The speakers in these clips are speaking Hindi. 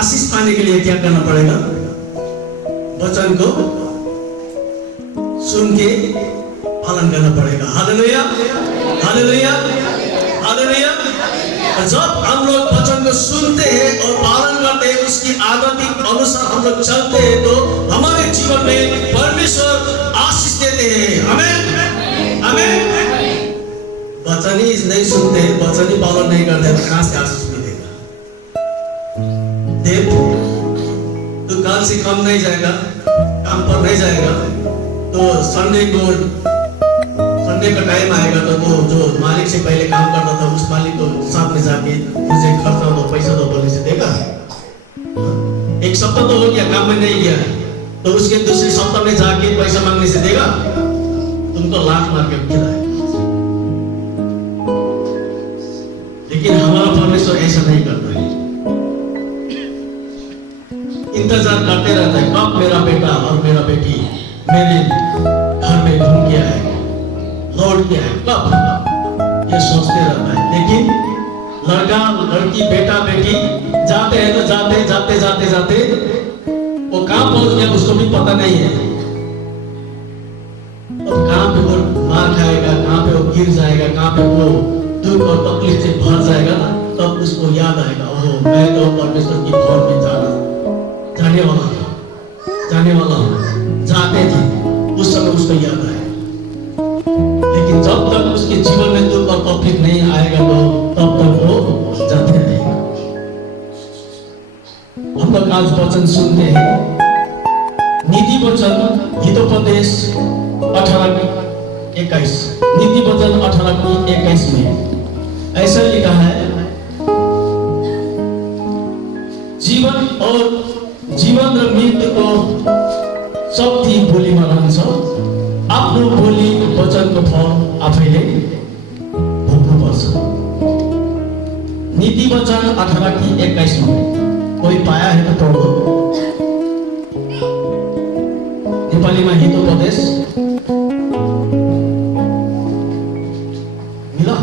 आशीष पाने के लिए क्या करना पड़ेगा? वचन को सुन के पालन करना पड़ेगा। Hallelujah, hallelujah, hallelujah. जब हम लोग वचन को सुनते हैं और पालन करते हैं, उसकी आदत अनुसार हम लोग चलते हैं, तो हमारे जीवन में परमेश्वर आशीष देते हैं। आमीन, आमीन। वचन ही नहीं सुनते, वचन ही पालन नहीं करते, तो कहां से आशीष मिलेगा? देव, तू कल से कम नहीं जाएगा, काम पर नहीं जाएगा, तो संडे का टाइम आएगा तो वो जो मालिक से पहले काम करता था, उस मालिक को साथ में जाके मुझे खर्चा दो, पैसा दो बोलने से देगा? एक सप्ताह तो हो गया, काम में नहीं गया, तो उसके दूसरे सप्ताह में जाके पैसा मांगने से देगा? तुमको लात मार के खिलाए। लेकिन हमारा परमेश्वर ऐसा नहीं करता है, इंतजार करते रहता है कब मेरा बेटा और मेरा बेटी मेरे घर में घूम के आएगा, लौट के आए, कब? ये सोचते रहता है। लेकिन लड़का लड़की बेटा बेटी जाते हैं तो जाते वो कहां पहुंच गया उसको भी पता नहीं है। अब कहां पे वो मार खाएगा, कहां पे वो गिर जाएगा, कहां पे वो दुख और तकलीफ से भर जाएगा ना, तब उसको याद आएगा, ओहो मैं तो परमेश्वर की भवन में जाने वाला हूं, जाते थे, उस समय उसको याद आएगा। लेकिन जब तक उसके जीवन में दुख और तकलीफ नहीं आएगा, तो तब तक वो जाते रहेगा। हम लोग आज वचन सुनते हैं, नीति वचन हितोपदेश 18:21, नीति वचन 18:21 में ऐसा लिखा है, जीवन र मृत्युको शक्ति बोलीमा रहन्छ, आफ्नो बोली वचनको फल आफैले भोग्नुपर्छ। नीति वचन 18:21 में कोई पाया है तो पढ़ो। नेपालीमा हितोपदेश मिला?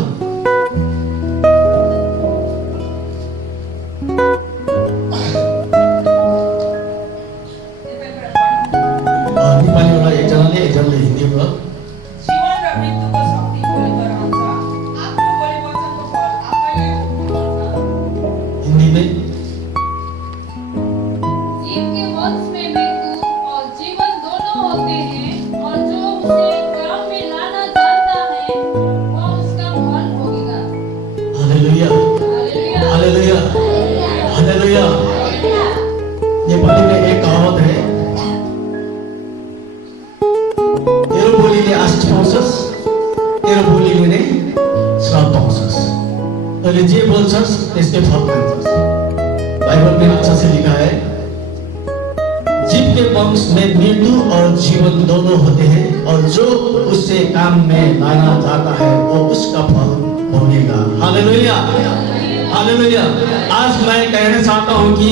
नेपालीबाट एकजनाले हिन्दीबाट जीवन र मृत्युको शक्ति बोलीमा रहन्छ, आफ्नो बोली वचनको फल आफैले भोग्नुपर्छ। हिन्दी में जीव के वंश में मृत्यु और जीवन दोनों होते हैं, और जो उसे काम में लाना जानता है वह उसका फल भोगेगा। Hallelujah, hallelujah, hallelujah, hallelujah. Nepali में एक कहावत है, तेरो बोलीले आशीष पाउँछस्, तेरो बोलीले नै श्राप पाउँछस्, तैँले जे बोल्छस् त्यसकै फल पाउँछस्। बाइबल में अच्छा से लिखा है, जीव के वंश में मृत्यु और जीवन दोनों होते हैं, और जो उससे काम में लाना चाहता है वो उसका फल भोगेगा। Hallelujah, hallelujah. आज मैं कहना चाहता हूँ कि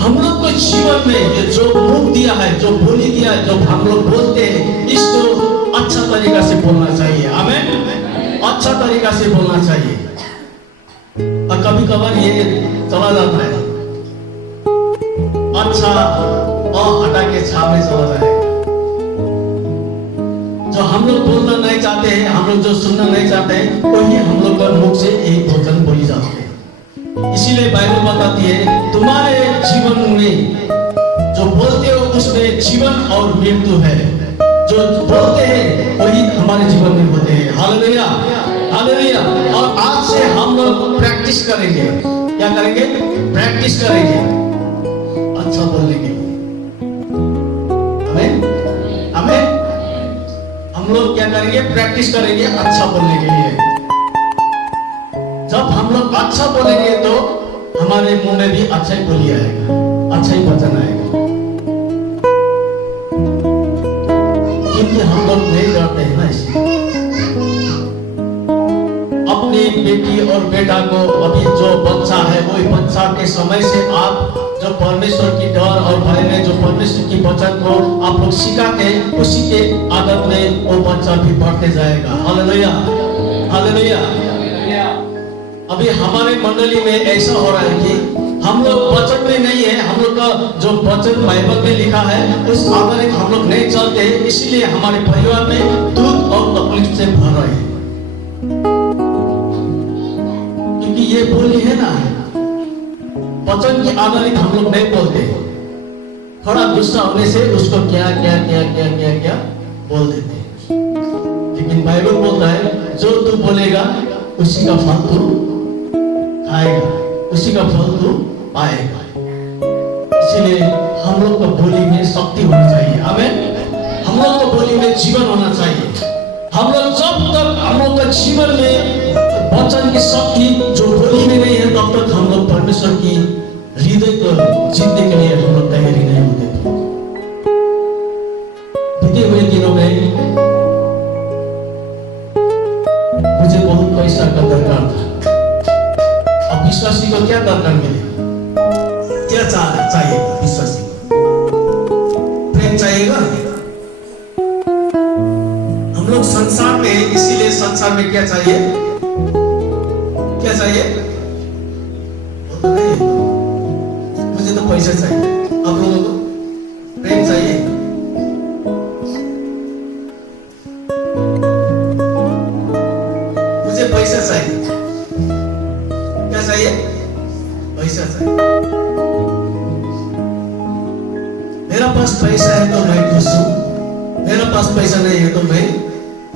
हम लोग को जीवन में ये जो मुख दिया है, जो बोली दिया है, जो हम लोग बोलते हैं, इसको अच्छा तरीका से बोलना चाहिए। आमीन, अच्छा तरीका से बोलना चाहिए। और कभी कभार ये चला जाता है, अच्छा और हटा के छापने चला जाएगा। जो हम लोग बोलना नहीं चाहते हैं, हम लोग जो सुनना नहीं चाहते हैं, वही हम लोग का मुख से एक वचन बोली जाती है। इसीलिए बाइबल बताती है, तुम्हारे जीवन में जो बोलते हो उसमें जीवन और मृत्यु है। जो बोलते हैं वही हमारे जीवन में होते हैं। Hallelujah, hallelujah. और आज से हम लोग प्रैक्टिस करेंगे। क्या करेंगे? प्रैक्टिस करेंगे अच्छा बोलने के लिए। आमीन, आमीन। हम लोग क्या करेंगे? प्रैक्टिस करेंगे अच्छा बोलने के लिए। जब हम लोग अच्छा बोलेंगे तो हमारे मुंह में भी अच्छा ही बोली आएगा, अच्छा ही वचन आएगा। क्योंकि हम लोग नहीं करते हैं ना इसलिए। अपनी बेटी और बेटा को, अभी जो बच्चा है वही बच्चा के समय से आप जो परमेश्वर की डर और भय में जो परमेश्वर की वचन को आप लोग सिखाते हैं, उसी के आदत में वो बच्चा भी बढ़ते जाएगा। Hallelujah, hallelujah. अभी हमारे मंडली में ऐसा हो रहा है कि हम लोग वचन में नहीं है, हम का जो वचन बाइबल में लिखा है उस आधारित हम लोग नहीं चलते, इसीलिए हमारे परिवार में दुख और तकलीफ से भर रहे हैं। क्योंकि ये बोली है ना, वचन के आधारित हम लोग नहीं बोलते, थोड़ा गुस्सा होने से उसको क्या क्या क्या क्या क्या क्या बोल देते हैं। लेकिन बाइबल बोलता है जो तू बोलेगा उसी का फल तू खाएगा, उसी का फल तू पाएगा। इसलिए हम लोग को बोली में शक्ति होनी चाहिए। आमीन। हम लोग को बोली में जीवन होना चाहिए। हम लोग जब तक हम लोग का जीवन में वचन की शक्ति जो बोली में नहीं है, तब तक हम लोग परमेश्वर की हृदय को जीतने के लिए हम लोग तैयारी नहीं होते। बीते हुए दिनों में मुझे बहुत पैसा का दरकार था। अब विश्वासी को क्या दरकार मिले? क्या चाहिए विश्वासी को? प्रेम चाहिएगा। हम लोग संसार में, इसीलिए संसार में क्या चाहिए? क्या चाहिए? मुझे तो पैसा चाहिए। आप लोगों को प्रेम चाहिए? मुझे पैसा चाहिए। क्या चाहिए? पैसा चाहिए। मेरा पास पैसा है तो मैं खुश हूं, मेरा पास पैसा नहीं है तो मैं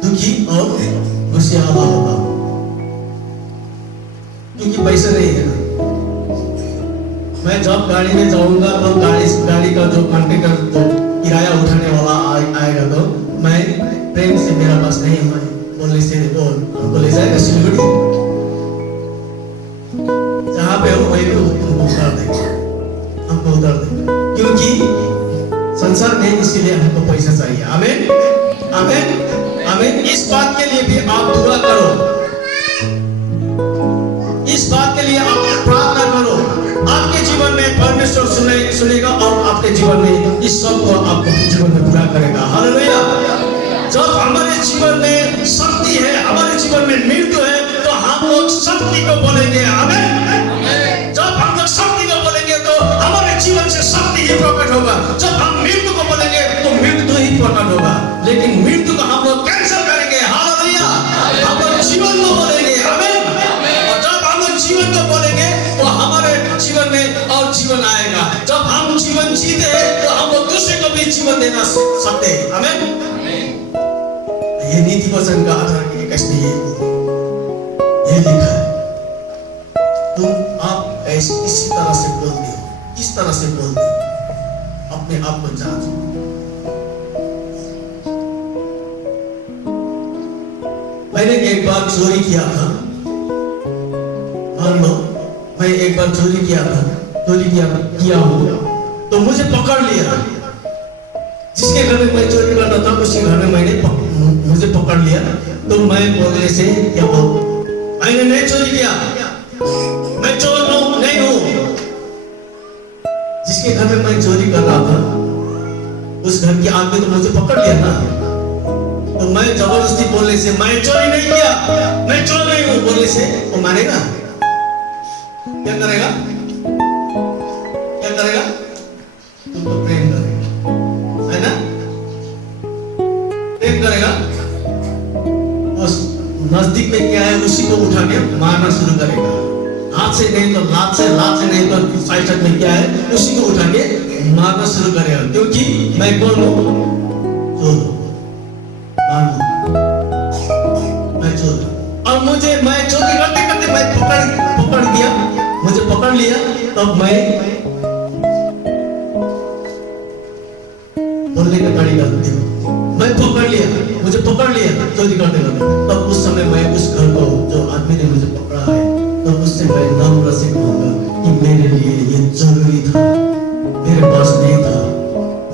दुखी और खुशियाला होगा, क्योंकि पैसा नहीं है ना। मैं जब गाड़ी में जाऊंगा तो गाड़ी का जो कंडक्टर जो किराया उठाने वाला आएगा तो मैं प्रेम से मेरा पास नहीं है बोलने से वो हमको ले जाएगा सिलगुड़ी, जहाँ पे हो वही तुमको उतार देगा, हमको उतार देगा, क्योंकि संसार में इसीलिए हमको पैसा चाहिए। आमीन, आमीन, आमीन। इस बात के लिए भी आप दुआ करो, इस बात के लिए आप प्रार्थना करो। आपके जीवन में परमेश्वर सुनेगा और आपके जीवन में इस सब को आपको जीवन में पूरा करेगा। हालेलुया। जब हमारे जीवन में शक्ति है, हमारे जीवन में मृत्यु है, तो हम लोग शक्ति को बोलेंगे। आमीन। जब हम लोग शक्ति को बोलेंगे तो हमारे जीवन से शक्ति ही प्रकट होगा। जब हम मृत्यु को बोलेंगे तो मृत्यु ही प्रकट होगा। लेकिन मृत्यु को हम लोग कैंसिल करेंगे। हालेलुया। हम लोग जीवन को बोलेंगे। आमीन। और जब हम लोग जीवन को बोलेंगे तो हमारे जीवन में और जीवन आएगा। जब हम जीवन जीते हैं तो हम लोग दूसरे को भी जीवन देना सकते हैं। आमीन। ये नीति वचन का आधार के कैसे ये लिखा है, तुम आप इसी तरह से बोलते हो, किस तरह से बोलते हो, अपने आप को जांचो। मैंने एक बार चोरी किया था, मान लो मैं एक बार चोरी किया हूँ, तो मुझे पकड़ लिया। जिसके घर में मैं चोरी करता था उसी घर में मुझे पकड़ लिया, तो मैं बोलने से क्या बोल, मैंने नहीं चोरी किया, मैं चोर नहीं हूँ। जिसके घर में मैं चोरी कर रहा था उस घर की आदमी तो मुझे पकड़ लिया ना, तो मैं जबरदस्ती बोलने से मैं चोरी नहीं किया, मैं चोर नहीं हूँ बोलने से वो मानेगा? क्या करेगा? क्या करेगा? तुमको प्रेम करेगा, है ना? प्रेम करेगा। उस नजदीक में क्या है उसी को उठा के मारना शुरू करेगा। हाथ से नहीं तो लात से नहीं तो साइड में क्या है उसी को उठा के मारना शुरू करेगा। क्योंकि मैं कौन हूँ? चोर। मान लो मैं चोर, और मैं चोरी करते करते मैं पकड़ दिया, मुझे पकड़ लिया, तब मैं बोलने का तरीका देखो, मैं पकड़ लिया, मुझे पकड़ लिया चोरी करते करते, तब उस समय मैं उस घर को जो आदमी ने मुझे पकड़ा है तो उससे मैं नम्र से कहूंगा कि मेरे लिए ये जरूरी था, मेरे पास नहीं था,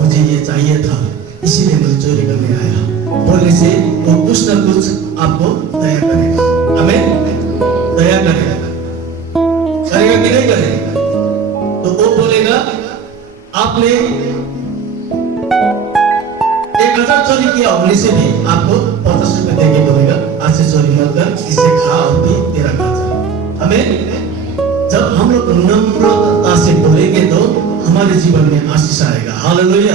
मुझे ये चाहिए था, इसीलिए मुझे चोरी करने आया। बोलने से वो कुछ ना कुछ आपको दया करेगा। आमीन। दया करेगा कि नहीं करेगा? तो वो बोलेगा आपने 1000 चोरी किया होने से भी आपको 50 रुपए देके बोलेगा आज से चोरी मत कर, इसे खा और पी, तेरा खर्चा। हमें जब हम लोग नम्रता से बोलेंगे तो हमारे हालेलुया,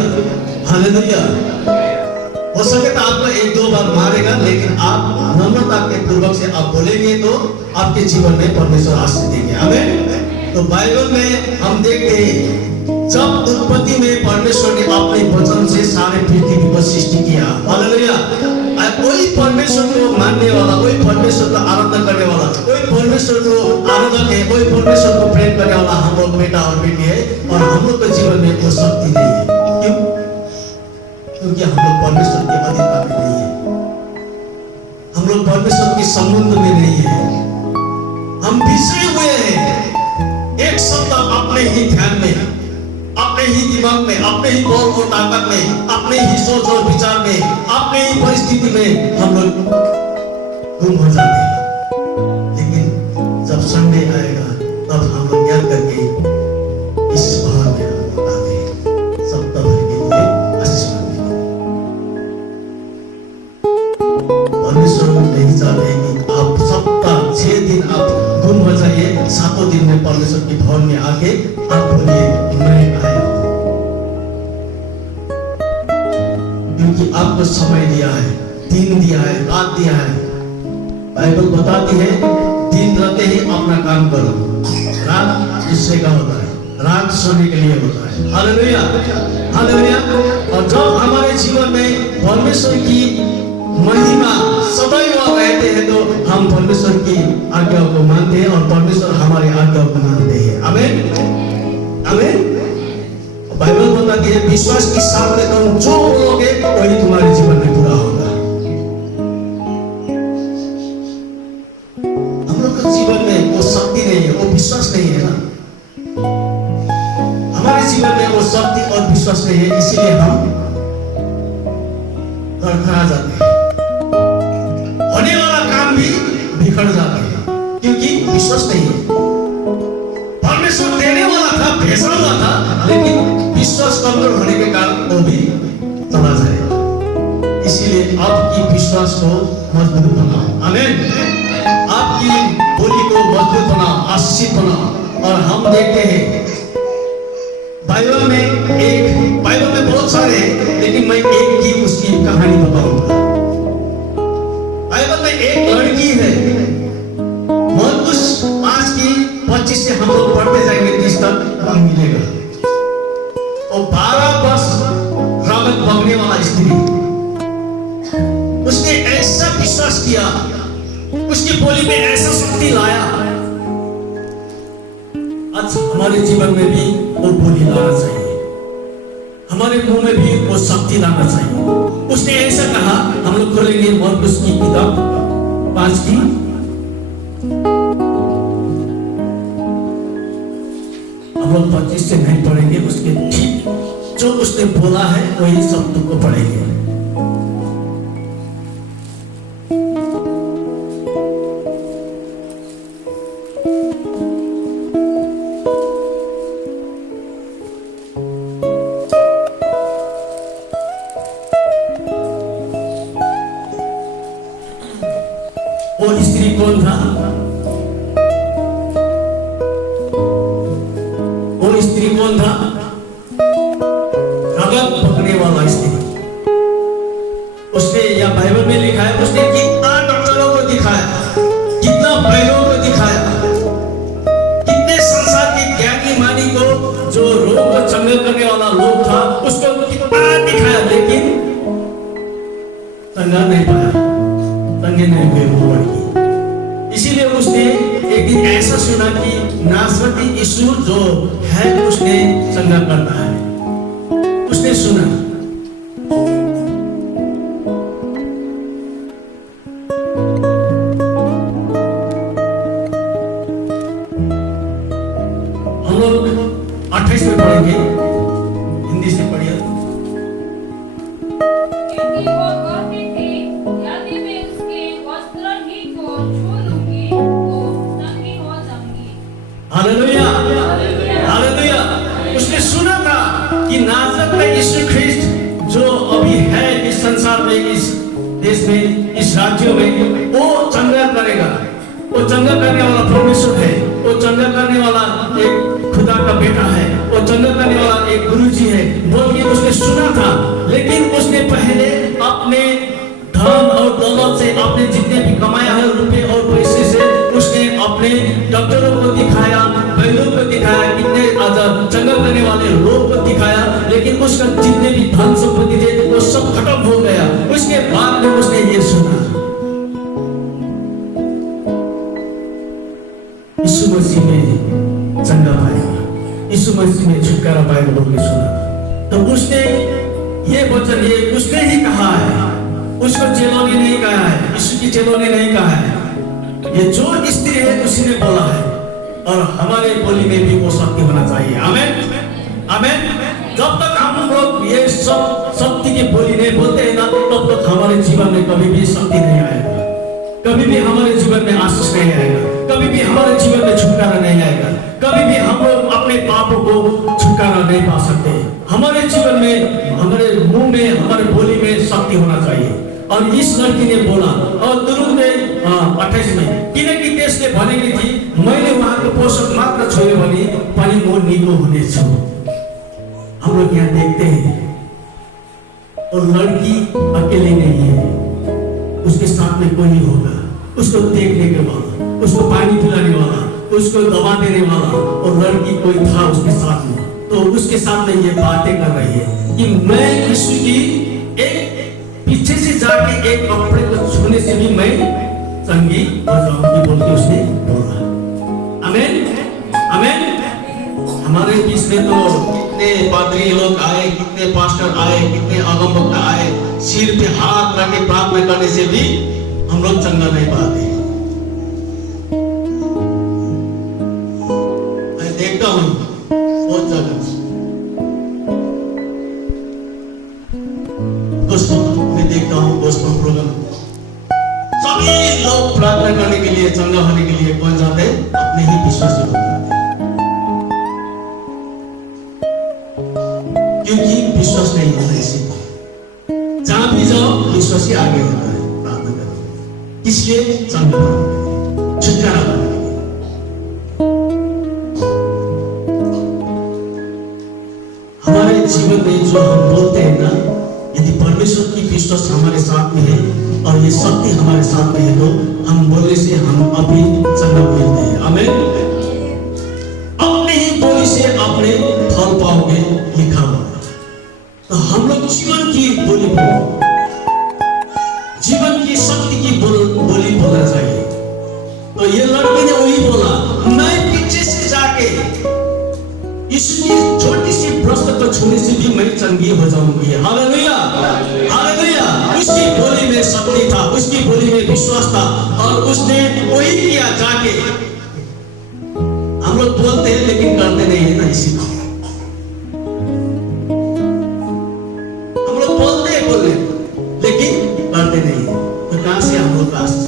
हालेलुया। हो सके तो आपको एक दो बार मारेगा, लेकिन आप नम्रता के पूर्वक से आप बोलेंगे तो आपके जीवन में परमेश्वर आशीष देंगे। आमीन। तो बाइबल में हम देखते हैं जब उत्पत्ति में परमेश्वर ने अपने वचन से सारे पृथ्वी को सृष्टि किया। हालेलुया। कोई परमेश्वर को मानने वाला, कोई परमेश्वर को आराधना करने वाला, कोई परमेश्वर को आराधक है, कोई परमेश्वर को प्रेम करने वाला हम लोग बेटा और बेटी है, और हम लोग के जीवन में वो शक्ति नहीं है। क्यों? क्योंकि हम लोग परमेश्वर के अधीनता में नहीं है, हम लोग परमेश्वर के संबंध में नहीं है, हम बिछड़े हुए हैं। एक शब्द अपने ही ध्यान में, अपने ही दिमाग में, अपने ही बल और ताकत में, अपने ही सोच और विचार में, अपने ही परिस्थिति में हम लोग गुम हो जाते हैं। लेकिन जब संडे आएगा तब हम लोग याद करके इस भाव में हम लोग आते हैं। सप्ताह भर के लिए आशीष मांगेंगे। परमेश्वर नहीं चाहते कि आप सप्ताह 6 दिन आप गुम हो जाइए, 7वें दिन में परमेश्वर के भवन में आके आप बोलिए मैं आया हूं। क्योंकि आपको समय दिया है, दिन दिया है, रात दिया है। बाइबल बताती है दिन रहते ही अपना काम करो, रात दूसरे का होता है, रात सोने के लिए होता है। Hallelujah, hallelujah. और जब हमारे जीवन में परमेश्वर की महिमा सदैव रहते हैं तो हम परमेश्वर की आज्ञा को मानते हैं और परमेश्वर हमारे आज्ञा को मानते हैं। आमीन, आमीन। बाइबल बताती है विश्वास के सामने तुम जो बोलोगे वही तुम्हारे जीवन में पूरा होगा। हम लोग के जीवन में वो शक्ति नहीं है, वो विश्वास नहीं है ना। हमारे जीवन में वो शक्ति और विश्वास नहीं है, इसीलिए हम खड़ा जाते हैं, होने वाला काम भी बिखर जाते हैं, क्योंकि विश्वास नहीं है। परमेश्वर देने वाला था, भेजा हुआ था, लेकिन विश्वास कमजोर होने के कारण वो भी चला जाएगा। इसीलिए आपकी विश्वास को मजबूत बनाओ। आमीन। आपकी बोली को मजबूत बनाओ, आशीषित बनाओ। और हम देखते हैं बाइबल में बहुत सारे, लेकिन मैं एक की उसकी कहानी बताऊंगा। बाइबल में एक लड़की है, मरकुस 5:25 से हम लोग पढ़ते जाएंगे 30 तक मिलेगा। और 12 वर्ष रगत बगने वाला स्त्री, उसने ऐसा विश्वास किया, उसकी बोली में ऐसा शक्ति लाया। आज हमारे जीवन में भी वो बोली लाना चाहिए, हमारे मुंह में भी वो शक्ति लाना चाहिए। उसने ऐसा कहा, हम लोग खोलेंगे मरकुस की किताब 5 की, हम लोग 25 से नहीं पढ़ेंगे, उसके ठीक जो उसने बोला है वही सब तुमको पढ़ेंगे। वो स्त्री कौन था? वो स्त्री कौन था? रगत पकड़ने वाला स्त्री। उसने, या बाइबल में लिखा है, उसने कितना डॉक्टरों को दिखाया, कितना बैलों को दिखाया, कितने संसार के ज्ञानी मानी को, जो रोग को चंगा करने वाला लोग था, उसको कितना दिखाया, लेकिन चंगा नहीं पाया, चंगे नहीं हुए वो लड़की। इसीलिए उसने एक दिन ऐसा सुना कि नासरती यीशु जो है उसने चंगा करना है। उसने सुना, हम लोग 28 में पढ़ेंगे, हिंदी से पढ़िए। क्योंकि वो कहते थे, यदि मैं उसके वस्त्र ही को छू लूंगी तो नंगी हो जाऊंगी। Hallelujah, hallelujah. उसने सुना था कि नासरत में यीशु ख्रिस्ट जो अभी है इस संसार में, इस देश में, इस राज्य में, वो चंगा करेगा। वो चंगा करने वाला परमेश्वर है, वो चंगा करने वाला एक खुदा का बेटा है, वो चंगा करने वाला एक गुरुजी है बोल के उसने सुना था, लेकिन उसने पहले अपने धन और दौलत से, आपने जितने भी कमाया है रुपए और पैसे से, उसने अपने डॉक्टरों को दिखाया, बैलों को दिखाया, कितने चंगा करने वाले लोग को दिखाया, लेकिन उसका जितने भी धन संपत्ति थे वो सब खत्म हो गया। उसके बाद में उसने ये सुना, यीशु मसीह में चंगा पाएगा, यीशु मसीह में छुटकारा पाएगा बोल के सुना। तो उसने ये वचन ये उसने ही कहा है, उसको चेलों ने नहीं कहा है, यीशु की चेलों ने नहीं कहा है, ये जो स्त्री है उसी ने बोला है। और हमारे बोली में भी वो शक्ति होना चाहिए। आमेन आमेन। जब तक हम लोग ये सब शक्ति की बोली नहीं बोलते हैं ना, तब तक हमारे जीवन में कभी भी शक्ति नहीं आएगा, कभी भी हमारे जीवन में आशीष नहीं आएगा, कभी भी हमारे जीवन में छुटकारा नहीं आएगा, कभी भी हम लोग अपने पापों को छुटकारा नहीं पा सकते। हमारे जीवन में, हमारे मुंह में, हमारे बोली में शक्ति होना चाहिए। और इस लड़की ने बोला, और दुरुग ने 28 में किनकी त्यसले भनेकी थी, मैले उहाँको पोषक मात्र छोयो भने पनि म निको हुनेछु। हम लोग यहाँ देखते हैं, और लड़की अकेले नहीं है, उसके साथ में कोई नहीं होगा, उसको देखने के वाला, उसको पानी पिलाने वाला, उसको दवा देने वाला, और लड़की कोई था उसके साथ में। तो उसके साथ में ये बातें कर रही है कि मैं यीशु की एक पीछे से जाके एक कपड़े को छूने से भी मैं चंगी हो जाऊंगी बोल के उसने बोला। आमेन आमेन। हमारे बीच में तो कितने पादरी लोग आए, कितने पास्टर आए, कितने अगमवक्ता आए, सिर पे हाथ रख के प्रार्थना करने से भी हम लोग चंगा नहीं पाते। मैं देखता हूँ बहुत जगह दोस्तों, मैं देखता हूँ दोस्तों प्रोग्राम, सभी लोग प्रार्थना करने के लिए, चंगा होने के लिए कौन जाते हैं? अपने ही विश्वासी लोग जाते हैं, क्योंकि विश्वास नहीं होता इसी जहां भी जाओ विश्वासी आगे होता है प्रार्थना करने, इसलिए चंगा छुटकारा पाने के लिए। हमारे जीवन में जो हम बोलते हैं ना, यदि परमेश्वर की विश्वास हमारे साथ में है और ये शक्ति हमारे साथ में है, तो हम बोलने से हम अभी चंगा मिलते हैं। आमेन। अपने ही बोली से अपने फल पाओगे लिखा हुआ। तो हम लोग जीवन की बोली बोलो, जीवन की शक्ति की बोली बोलना चाहिए। तो ये लड़की ने वही बोला, मैं पीछे से जाके यीशु की छोटी सी प्रश्न को छूने से भी मैं चंगी हो जाऊंगी। Hallelujah hallelujah. उसकी बोली में शक्ति था, उसकी बोली में विश्वास था, और उसने वही किया जाके। हम लोग बोलते हैं लेकिन करते नहीं है ना, इसी को हम लोग बोलते हैं लेकिन करते नहीं है, तो कहां से हम लोग आशीष?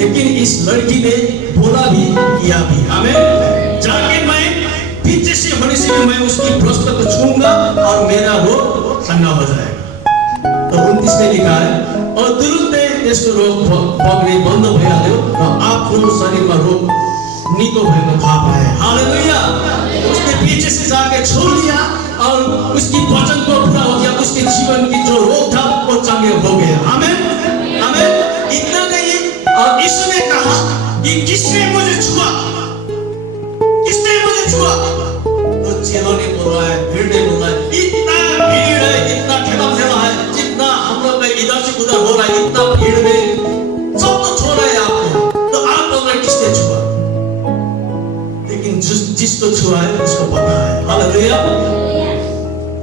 लेकिन इस लड़की ने बोला भी किया भी। हमें जाके मैं पीछे से होने से भी मैं उसकी प्रश्न को छूंगा और मेरा रोग चंगा हो जाएगा। तो 29 में लिखा है, और तुरंत त्यसको रोग भोग्ने बन्द भइहाल्यो र आफ्नो शरीरमा रोग निको भएको थाहा पाए। हालेलुया। उसने पीछे से जाके छू लिया और उसकी वचन को पूरा हो गया, उसके जीवन की जो रोग था वो चंगे हो गया। आमेन आमेन। इतना नहीं, और यीशु ने कहा कि किसने मुझे छुआ, किसने मुझे छुआ? तो चेलों ने बोला है, भीड़ ने बोला है, इतना भीड़ है, इतना ठेला है, जितना हम लोग इधर से उधर हो रहा है, इतना भीड़ में सब तो छो रहा है आपको, तो आप बोल रहे किसने छुआ? लेकिन जिसको छुआ है उसको पता है। हालेलुया।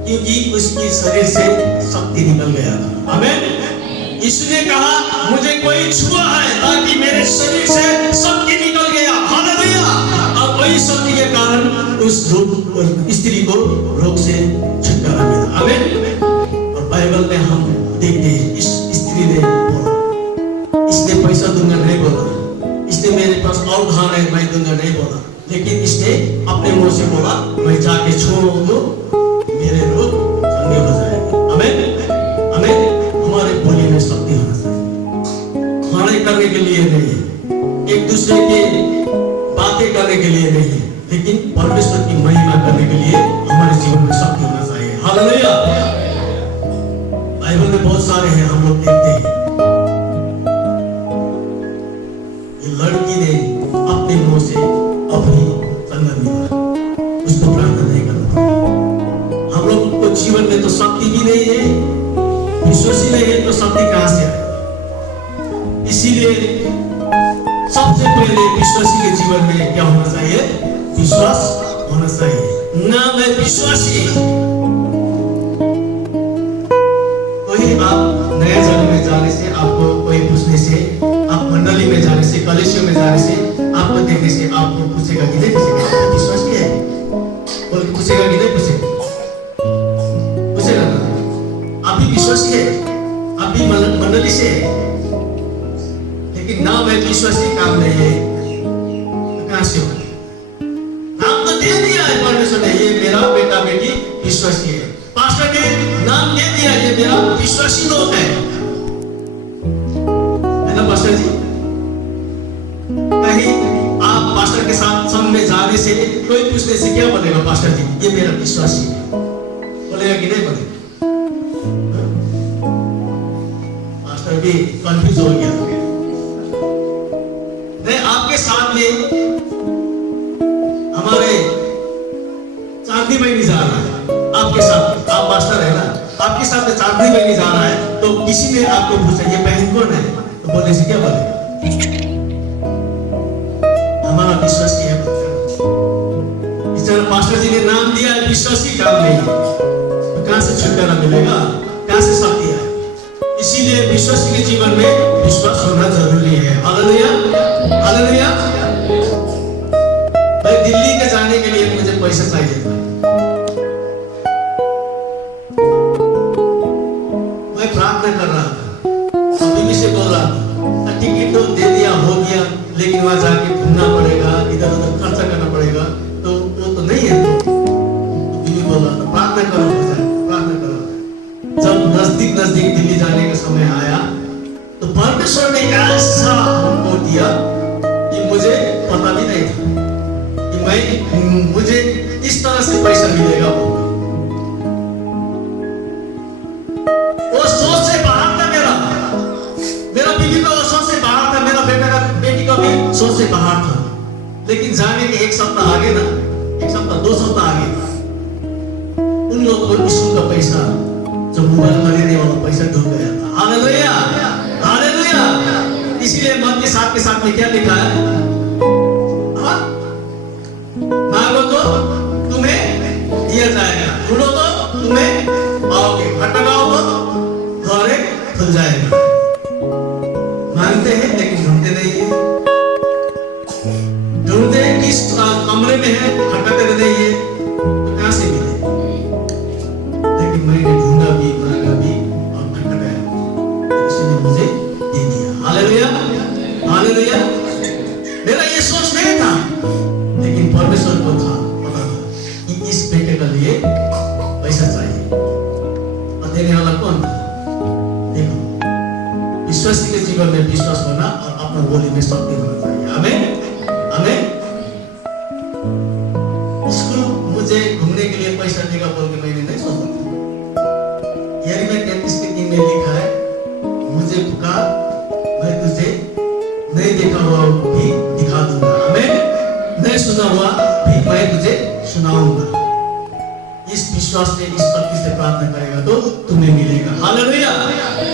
क्योंकि उसकी शरीर से शक्ति निकल गया था। आमेन। यीशु ने कहा मुझे कोई छुआ है ताकि मेरे शरीर से शक्ति निकल गया। हालेलुया। और वही शक्ति के कारण उस स्त्री को रोग से छुटकारा मिला। आमेन। और बाइबल में हम देखते हैं इस स्त्री ने बोला, इसने पैसा दूंगा नहीं बोला, इसने मेरे पास और धन है मैं दूंगा नहीं बोला, लेकिन इसने अपने मुंह से बोला मैं जाके छूऊंगा तो मेरे रोग चंगे हो जाएंगे। आमेन आमेन। हमारे बोली में शक्ति होना चाहिए, खाने करने के लिए नहीं, एक दूसरे के बातें करने के लिए नहीं, लेकिन परमेश्वर की महिमा करने के लिए हमारे जीवन में शक्ति होना चाहिए। हालेलुया। बाइबल में बहुत सारे हैं, हम लोग देखते हैं। ये लड़की ने अपने मुंह से अपनी संगत मिला, उसको प्रार्थना नहीं करना। हम लोग को जीवन में तो शक्ति भी नहीं है, विश्वास ही नहीं है, तो शक्ति कहां से आए? इसीलिए सबसे पहले विश्वासी के जीवन में क्या होना चाहिए? विश्वास होना चाहिए। ना मैं विश्वासी। कोई आप नए जगह में जाने से, आपको कोई पूछने से, आप मंडली में जाने से, कॉलेजों में जाने से, आपको देखने से आपको पूछेगा कि नहीं पूछेगा? आपको विश्वास क्या है बोल के पूछेगा कि नहीं पूछेगा? पूछेगा ना? आप भी विश्वासी है, आप भी मंडली से है, लेकिन ना मैं विश्वासी काम नहीं है, तो कहां से होगा? नाम तो दे दिया है परमेश्वर ने, ये मेरा बेटा बेटी विश्वासी है। पास्टर ने नाम दे दिया, ये मेरा विश्वासी लोग है ना पास्टर जी? कहीं आप पास्टर के साथ संग में जाने से कोई पूछने से क्या बोलेगा? पास्टर जी ये मेरा विश्वासी है, बोलेगा कि नहीं बोलेगा? पास्टर भी कंफ्यूज हो गया। नहीं, आपके साथ में हमारे चांदी महीने जा रहा है, आपके साथ, आप मास्टर है ना, आपके साथ में चांदी महीने जा रहा है, तो किसी ने आपको पूछा ये बहन कौन है, तो बोलने से क्या बोलेगा? हमारा विश्वासी है। इस तरह पास्टर जी ने नाम दिया है, विश्वासी काम नहीं, तो कहां से छुटकारा मिलेगा? कहां से शक्ति है? इसीलिए विश्वासी के जीवन में विश्वास होना जरूरी है। Hallelujah, hallelujah. भाई दिल्ली के जाने के लिए मुझे पैसा चाहिए, मैं प्रार्थना कर रहा था, बीवी से बोल रहा था टिकट तो दे दिया, हो गया, लेकिन वहां जाके घूमना पड़ेगा, इधर उधर खर्चा करना पड़ेगा, तो वो तो नहीं है। तो बीवी बोल रहा था प्रार्थना करो, हो जाए, प्रार्थना करो। जब नजदीक नजदीक दिल्ली जाने का समय आया, तो परमेश्वर ने ऐसा हमको दिया कि मुझे पता भी नहीं था कि मुझे इस तरह से पैसा मिलेगा। वो सोच से बाहर था, मेरा बीवी का वो सोच से बाहर था, मेरा बेटा का बेटी का भी सोच से बाहर था। लेकिन जाने के एक सप्ताह आगे ना, एक सप्ताह 2 सप्ताह आगे, उन लोगों को स्कूल का पैसा, जो मोबाइल खरीदने वाला पैसा डूब गया था। Hallelujah, hallelujah. इसीलिए मत्ती 7 के साथ में क्या लिखा है? मांगो तो तुम्हें दिया जाएगा, ढूंढो तो तुम्हें पाओगे, खटखटाओ तो द्वारे खुल जाएगा। मांगते हैं लेकिन ढूंढते नहीं है, ढूंढते किस कमरे में है, खटखटाते नहीं है, तो कहां से मिले? लेकिन मैंने ढूंढा भी, मांगा भी और खटखटाया, इसने मुझे दे दिया। Hallelujah, hallelujah. मेरा ये सोच नहीं था, लेकिन परमेश्वर को था, पता था कि इस बेटे के लिए पैसा चाहिए, और देने वाला कौन था? देखो, विश्वासी के जीवन में विश्वास होना और अपना बोली में शक्ति होना चाहिए। आमीन, आमीन। स्कूल मुझे घूमने के लिए पैसा देगा बोल के मैंने नहीं सोचा था। यरीमिया 33:3 में लिखा है, मुझे पुकार, मैं तुझे नहीं देखा हुआ भी दिखा दूंगा, आमीन, नहीं सुना हुआ भी मैं तुझे सुनाऊंगा। इस विश्वास से, इस शक्ति से प्रार्थना करेगा तो तुम्हें मिलेगा। हालेलुया।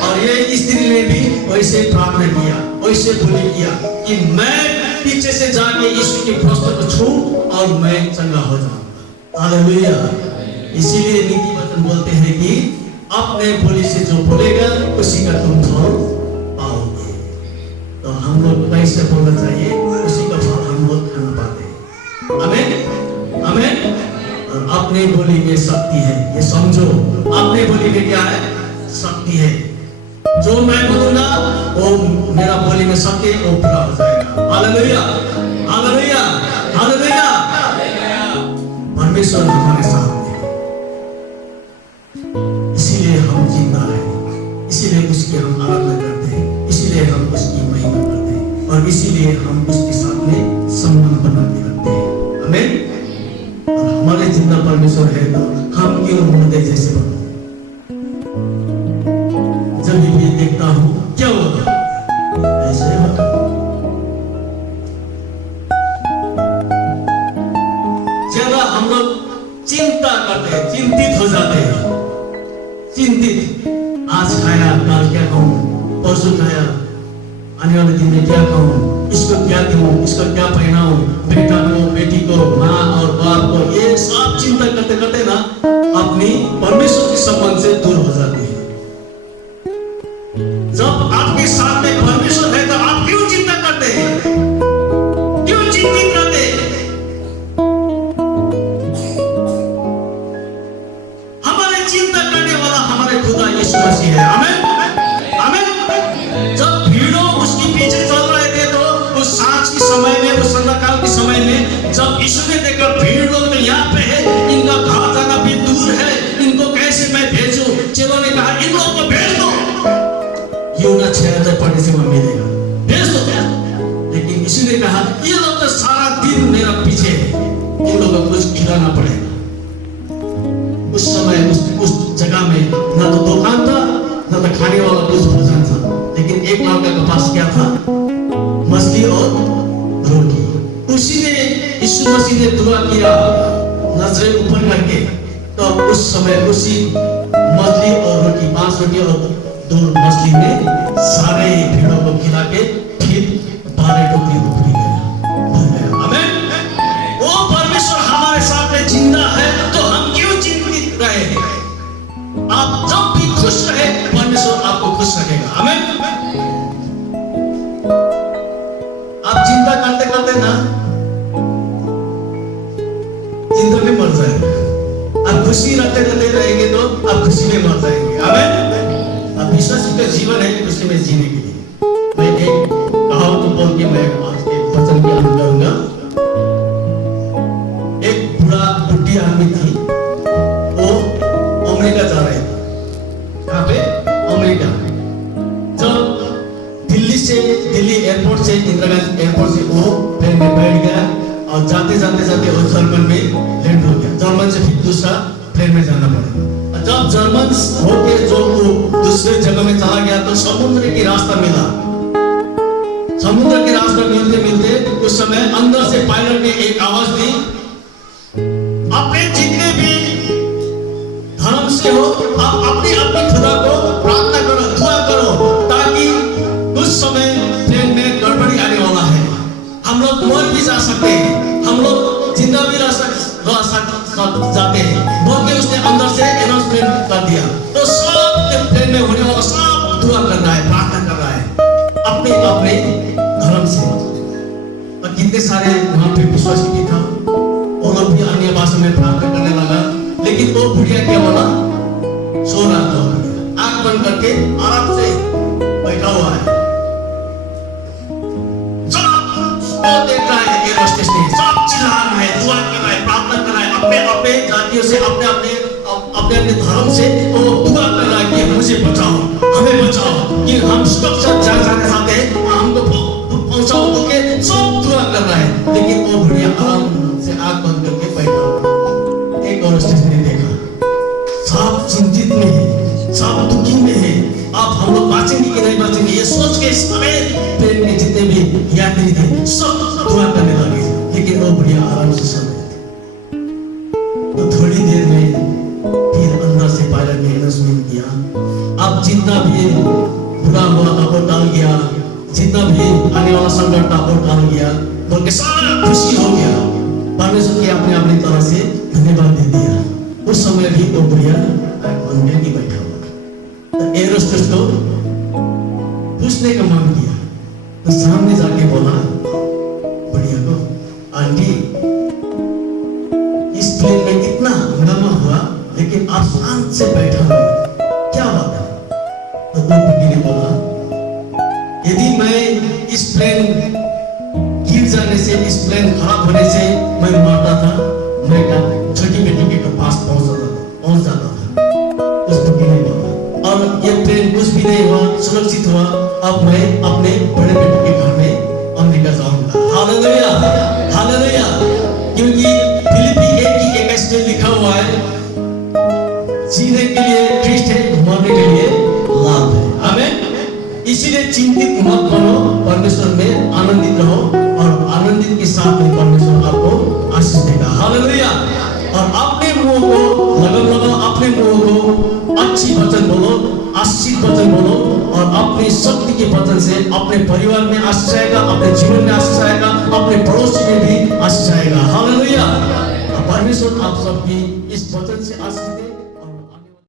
और ये स्त्री ने भी वैसे प्रार्थना किया, वैसे बोली किया कि मैं पीछे से जाके यीशु के वस्त्र को छूऊं और मैं चंगा हो जाऊंगा। हालेलुया। इसीलिए नीति वचन बोलते हैं कि अपने बोली से जो बोलेगा उसी का तुम फल पाओगे। तो हम लोग कैसे बोलना चाहिए, उसी का फल हम लोग खाना पाते हैं। आमीन, आमीन। और अपने बोली में शक्ति है, ये समझो, अपने बोली में क्या है? शक्ति है। जो मैं बोलूंगा वो मेरा बोली में शक्ति है, वो पूरा हो जाएगा। Hallelujah, hallelujah, hallelujah. परमेश्वर हमारे साथ है, इसीलिए हम जिंदा हैं, इसीलिए उसकी हम आराधना करते हैं, इसीलिए हम उसकी महिमा करते हैं, और इसीलिए हम उसके साथ में संबंध बना के रखते हैं। आमीन। हमारे जिंदा परमेश्वर है तो हम क्यों मुर्दे जैसे बनो? जब ये देखता हूं क्या होगा, ऐसे होगा। ज्यादा हम लोग चिंता करते हैं, चिंतित हो जाते हैं, चिंतित। आज खाया, कल क्या खाऊं, परसों खाया, आने वाले दिन में क्या खाऊं, इसको क्या दूं, इसको क्या पहनाऊं, बेटा को, बेटी को, माँ और बाप को, ये सब चिंता करते करते ना अपनी परमेश्वर के संबंध से दूर हो जाते हैं। जब आपके साथ में परमेश्वर है तो आप क्यों चिंता करते हैं, क्यों चिंतित रहते हैं? हमारे चिंता करने वाला हमारे खुदा यीशु मसीह है। आमीन, आमीन। जब भीड़ों उसके पीछे चल रहे थे तो उस सांझ के समय में, उस संध्याकाल के समय में जब यीशु ने देखा भीड़ लोग तो यहाँ पे है, इनका घर जाना भी दूर है, इनको कैसे मैं भेजूं? चेलों ने कहा इन लोगों को भेज दो, यूहन्ना 6 पढ़ने से वहां मिलेगा, भेज दो। लेकिन यीशु ने कहा ये लोग तो सारा दिन मेरा पीछे है, इन लोगों को कुछ खिलाना पड़ेगा। उस समय उस जगह में ना तो दुकान था, ना तो खाने वाला कुछ भोजन था, लेकिन एक लड़का के पास क्या था? मछली और रोटी। उसी ने यीशु मसीह ने दुआ किया नजरें ऊपर करके, तो उस समय उसी मछली और रोटी, 5 रोटी और 2 मछली में सारे भीड़ों को खिला के फिर 12 टोकरी भर गया। आमीन। वो परमेश्वर हमारे साथ में जिंदा है तो हम क्यों चिंतित रहे? आप जब भी खुश रहे परमेश्वर आपको खुश रखेगा। आमीन। आप चिंता करते करते ना चिंता में मर जाएंगे। आप खुशी रखते रहते रहेंगे तो आप खुशी में मर जाएंगे। आमीन। अब विश्वासी का जीवन है खुशी में जीने के लिए। मैं एक कहावत बोल के मैं आज के वचन की आरंभ करूंगा। एक बुढ़ी आदमी थी, वो अमेरिका जा रहे थे। कहाँ पे? अमेरिका। जब दिल्ली एयरपोर्ट से, इंदिरा गांधी एयरपोर्ट से वो ट्रेन में बैठ गया और जाते जाते वो जर्मन में लैंड हो गया। जर्मन से फिर दूसरा ट्रेन में जाना पड़ा। जब जर्मन होके जो दूसरे जगह में चला गया तो समुद्र की रास्ता मिला। समुद्र के रास्ता मिलते मिलते उस समय अंदर से पायलट ने एक आवाज दी, अपने जितने भी धर्म से हो आप अपनी खुदा को प्रार्थना करो, दुआ करो, ताकि उस समय ट्रेन में गड़बड़ी आने वाला है, हम लोग मर भी जा सकते हैं, हम लोग जिंदा भी रह जाते हैं बोल के उसने अंदर से अनाउंसमेंट कर दिया। तो सब ट्रेन में होने वाला सब दुआ कर रहा है, प्रार्थना कर रहा है अपने अपने धर्म से। और कितने सारे वहां पे विश्वासी भी था, वो लोग भी अन्य भाषा में प्रार्थना करने लगा। लेकिन वो बुढ़िया क्या बोला? सो रहा था, आंख बंद करके आराम से बैठा हुआ है। सब देख रहा है एयर होस्टेस ने, सब चिल्ला रहा है, दुआ कर रहा है, प्रार्थना कर रहा है, अपने जातियों से, अपने धर्म से वो दुआ कर रहा है कि मुझे बचाओ, हमें बचाओ, कि हम सुरक्षित जाने चाहते हैं, हमको पहुंचाओ के सब दुआ कर रहा है। लेकिन वो बुढ़िया आराम से आंख बंद करके बैठा। एक और स्टेशन ने देखा, सब चिंतित में है, सब दुखी में है, अब हम लोग बाँचेंगे कि नहीं बाँचेंगे, ये सोच के सारे ट्रेन में जितने भी यात्री थे सब दुआ करने लगे। लेकिन वो बुढ़िया आराम से सो रहे थे। तो थोड़ी देर में फिर अंदर से पायलट ने अनाउंसमेंट किया, अब जितना भी बुरा हुआ था वो टाल गया, जितना भी आने वाला संकट था वो टाल गया, बोल के सारा खुशी हो गया। परमेश्वर के अपनी तरह से धन्यवाद दे दिया। उस समय भी वो बुढ़िया बन के बैठा हुआ। तो एयर होस्टेस को पूछने का मन किया, तो सामने जाके बोला बुढ़िया को, आंटी इस प्लेन में इतना हंगामा हुआ लेकिन आप शांत से बैठा हुआ, क्या बात है? तो वो बुढ़ी ने बोला, यदि मैं इस प्लेन गिर जाने से, इस प्लेन खराब होने से मैं मरता था, मैं छोटी बेटी के पास पहुंच जाता था। उस बुढ़ी ने बोला, और ये प्लेन कुछ भी नहीं हुआ, सुरक्षित हुआ, अब मैं अपने बड़े बेटे के घर में अमेरिका जाऊंगा। Hallelujah, hallelujah. क्योंकि फिलिपी 1:21 चिंतित मत बनो, परमेश्वर में आनंदित रहो और आनंदित के साथ में परमेश्वर आपको आशीष देगा। हालेलुया। और अपने मुंह को लगन लगाओ, अपने मुंह को अच्छी वचन बोलो, आशीष वचन बोलो और अपनी शक्ति के वचन से अपने परिवार में आशीष आएगा, अपने जीवन में आशीष आएगा, अपने पड़ोसी में भी आशीष आएगा। हालेलुया। परमेश्वर आप सबकी इस वचन से आशीष दे।